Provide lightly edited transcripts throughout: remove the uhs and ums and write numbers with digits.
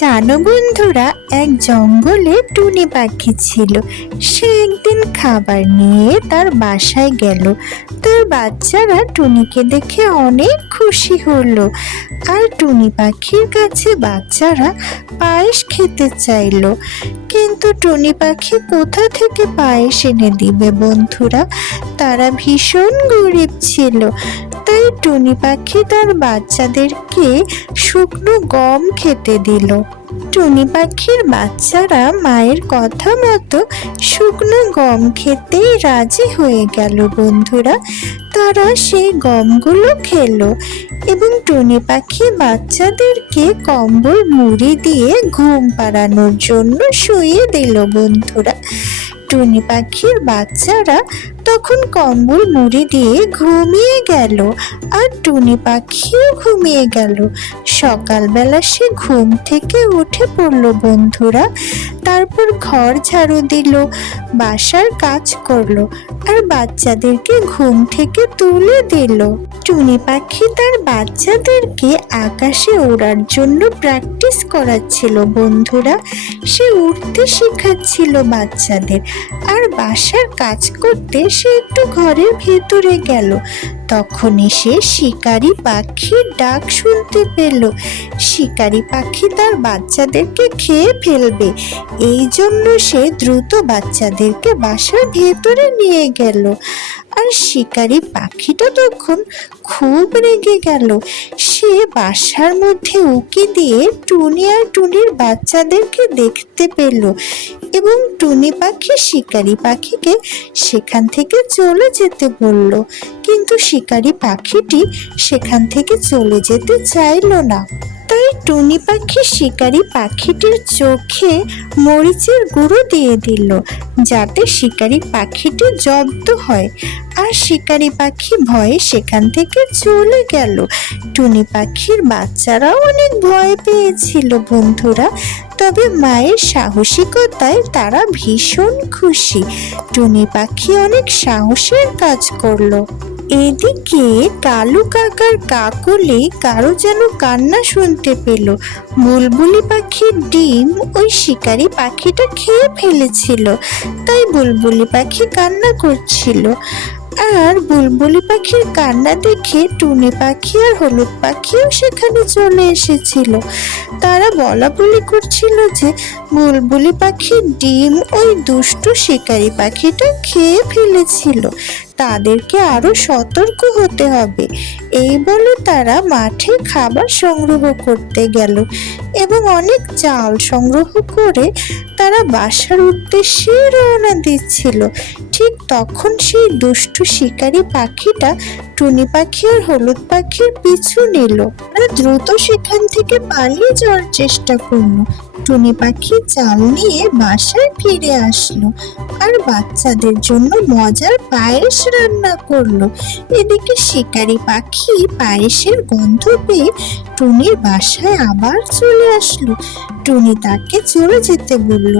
জানো বন্ধুরা, এক জঙ্গলে টুনি পাখি ছিল। সে একদিন খাবার নিয়ে তার বাসায় গেল। তার বাচ্চারা টুনিকে দেখে অনেক খুশি হলো। আর টুনি পাখির কাছে বাচ্চারা পায়েস খেতে চাইলো। কিন্তু টুনি পাখি কোথা থেকে পায়েস এনে দিবে বন্ধুরা? তারা ভীষণ গরিব ছিল। তাই টুনি পাখি তার বাচ্চাদেরকে শুকনো গম খেতে দিল। টুনি পাখির বাচ্চারা মায়ের কথা মতো শুকনো গম খেতেই রাজি হয়ে গেল বন্ধুরা। তারা সেই গমগুলো খেলো এবং টুনি পাখি বাচ্চাদেরকে কম্বল মুড়ি দিয়ে ঘুম পাড়ানোর জন্য শুইয়ে দিল বন্ধুরা। টুনি পাখির বাচ্চারা তখন কম্বল মুড়ি দিয়ে ঘুমিয়ে গেল, আর টুনি পাখিও ঘুমিয়ে গেল। সকালবেলা সে ঘুম থেকে উঠে পড়ল বন্ধুরা। তারপর ঘর ঝাড়ু দিল, বাসার কাজ করলো, আর বাচ্চাদেরকে ঘুম থেকে তুলে দিল। টুনি পাখি তার বাচ্চাদেরকে আকাশে ওড়ার জন্য প্র্যাকটিস করাচ্ছিল বন্ধুরা। সে উড়তে শেখাচ্ছিল বাচ্চাদের। আর বাসার কাজ করতে সে একটু ঘরের ভেতরে গেল। তখনই সে শিকারি পাখির ডাক শুনতে পেল। শিকারি পাখি তার বাচ্চাদেরকে খেয়ে ফেলবে, এই জন্য সে দ্রুত বাচ্চাদেরকে বাসার ভেতরে নিয়ে গেল। আর শিকারি পাখিটা তখন খুব রেগে গেল। সে বাসার মধ্যে উঁকি দিয়ে টুনি আর টুনির বাচ্চাদেরকে দেখতে পেল এবং টুনি পাখি শিকারি পাখিকে সেখান থেকে চলে যেতে বলল। কিন্তু শিকারি পাখিটি সেখান থেকে চলে যেতে চাইল না। তাই টুনি পাখি শিকারি পাখিটির চোখে মরিচের গুঁড়ো দিয়ে দিল, যাতে শিকারি পাখিটি জব্দ হয়। আর শিকারি পাখি ভয়ে সেখান থেকে চলে গেল। টুনি পাখির বাচ্চারাও অনেক ভয় পেয়েছিল বন্ধুরা। তবে মায়ের সাহসিকতায় তারা ভীষণ খুশি। টুনি পাখি অনেক সাহসের কাজ করলো। এদিকে কালু কাকার কাকলি কারো যেন কান্না শুনতে পেল। বুলবুলি পাখির ডিম ওই শিকারি পাখিটা খেয়ে ফেলেছিল, তাই বুলবুলি পাখি কান্না করছিল। আর বুলবুলি পাখির কান্না দেখে টুনি পাখি আর হলুদ পাখিও সেখানে চলে এসেছিল। তারা বলা বলি করছিল যে বুলবুলি পাখির ডিম ওই দুষ্টু শিকারি পাখিটা খেয়ে ফেলেছিল, তাদেরকে আরো সতর্ক হতে হবে। এই বলে তারা মাঠে খাবার সংগ্রহ করতে গেল এবং অনেক চাল সংগ্রহ করে তারা বাসার উদ্দেশ্যে রওনা দিচ্ছিল। ঠিক তখন সেই দুষ্টু শিকারি পাখিটা টুনি পাখি আর হলুদ পাখির পিছু নিল। তারা দ্রুত সেখান থেকে পালিয়ে যাওয়ার চেষ্টা করলো। টুনি পাখি চাল নিয়ে বাসায় ফিরে আসলো আর বাচ্চাদের জন্য মজার পায়েস রান্না করলো। এদিকে শিকারি পাখি পায়েসের গন্ধ পেয়ে টুনির বাসায় আবার চলে আসলো। টুনি তাকে চলে যেতে বলল,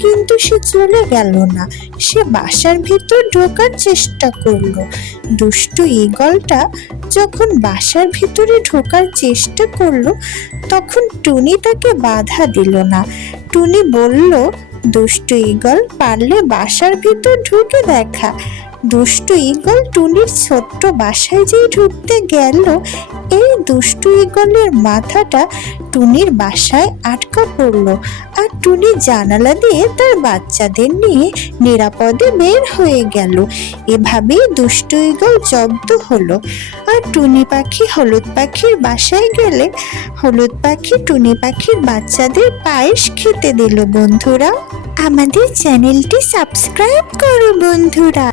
কিন্তু সে চলে গেল না। সে বাসার ভিতর ঢোকার চেষ্টা করলো। দুষ্টু ঈগলটা যখন বাসার ভিতরে ঢোকার চেষ্টা করলো, তখন টুনি তাকে বাধা দিল না। টুনি বলল, দুষ্টু ঈগল, পারলে বাসার ভিতর ঢুকে দেখা। দুষ্টু ঈগল টুনির ছোট্ট বাসায় যেই ঢুকতে গেল, এই দুষ্টু ঈগলের মাথাটা টুনির বাসায় আটকা পড়লো। আর টুনি জানালা দিয়ে তার বাচ্চাদের নিয়ে নিরাপদে বের হয়ে গেল। এভাবেই দুষ্টু ঈগল জব্দ হলো। আর টুনি পাখি হলুদ পাখির বাসায় গেলে হলুদ পাখি টুনি পাখির বাচ্চাদের পায়েস খেতে দিল বন্ধুরা। আমাদের চ্যানেলটি সাবস্ক্রাইব করো বন্ধুরা।